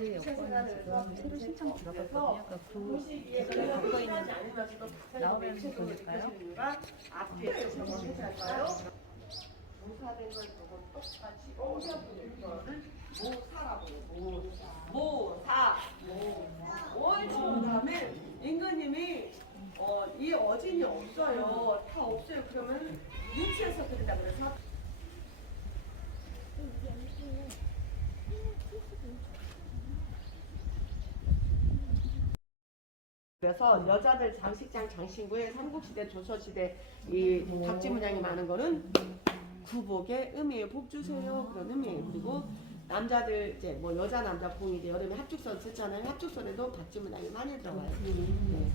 제 여권은 지금 새로 신청 들어갔거든요. 그러니까 그 제가 갖고 있는 나오면 보니까요. 적어주실까요? 모사된 걸 보고 똑같이 옮겨보는 거를 모사라고 해요. 모사. 옳지. 그다음에 임금님이 어, 이 어진이 없어요. 다 없어요. 그러면 유치해서 그린다 그래서 그래서 여자들 장식장 장신구에 삼국시대 조선시대 이 박쥐 문양이 많은 거는 구복의 의미예요. 복 주세요 그런 의미예요. 그리고 남자들 이제 뭐 여자 남자 봉이 이제 여름에 합죽선 쓰잖아요. 합죽선에도 박쥐 문양이 많이 들어가요. 네.